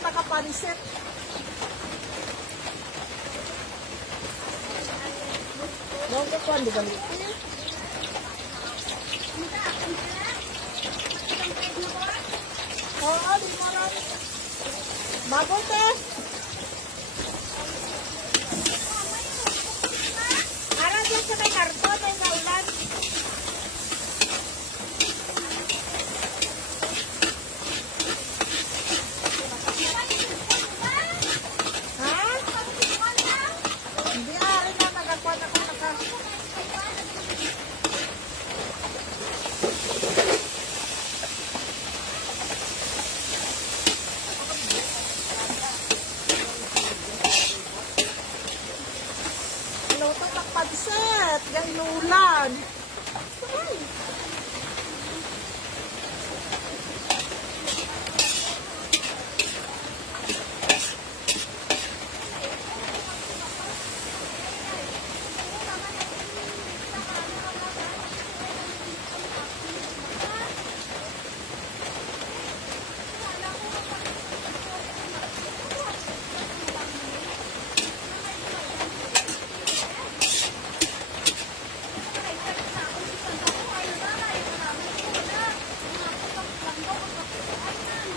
takapansit. Huwag ka kuhan, di balik. Oo, di mo rin. Bago te. Ara dyan sa kay karton, may kaulan. Luto ng pansit, gainulan. Ay.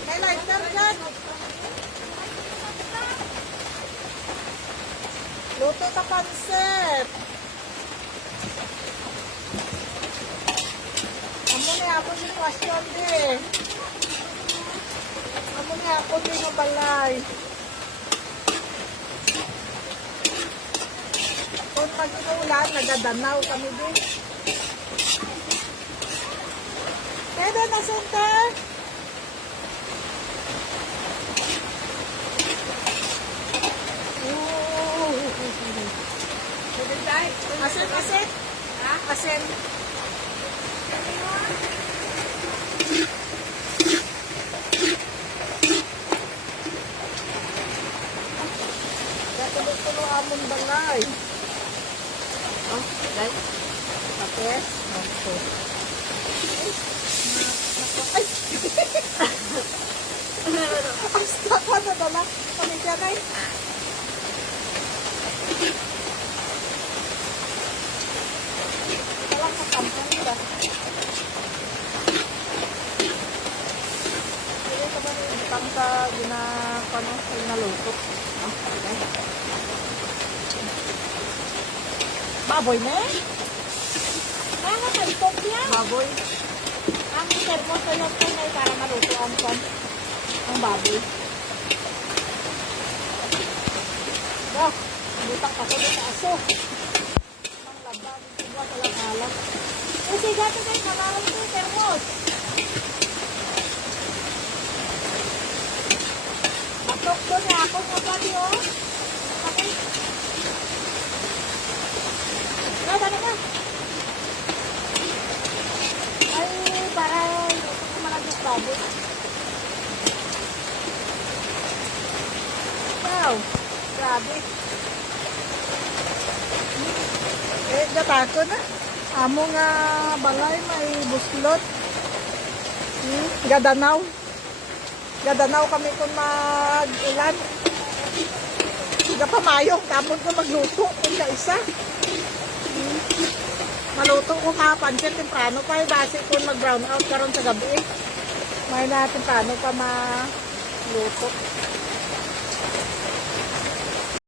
May lighter dyan. Luto na pansit. Amo na ako si question di. Amo na ako di mabalay. Kung pag-inulan, nagadanaw kami din. Pwede na, center. Asin, asin. Asin. Tulo-tulo amon balay. Oh, guys. Tapos. Okay. Ay! Basta ka na dala. Pamigyan ay. Walang kakampang nila. Hindi ka ba nilitang sa ginaluto? Okay. Baboy na eh. Kaya nga kalikot yan. Baboy. Ang sermon ko yung tunay para maluto ang baboy. Dah, butak ako dito aso. Ang labang, diba walang alam. Kasi gato kayo nabalang ko, sermon. Matok doon na ako sa pati, oh. Okay. Ano na? Ay, para luto ko malagos baboy. Wow, grabe. Eh, gatako na. Amo nga balay may buslot. Gadanaw. Gadanaw kami kung mag-ulan. Gapamayong, tapon ko magluto. Kung isa. Maluto ko kapansin, temprano pa. Base kung mag-brown out karon sa gabi. May na temprano pa maluto.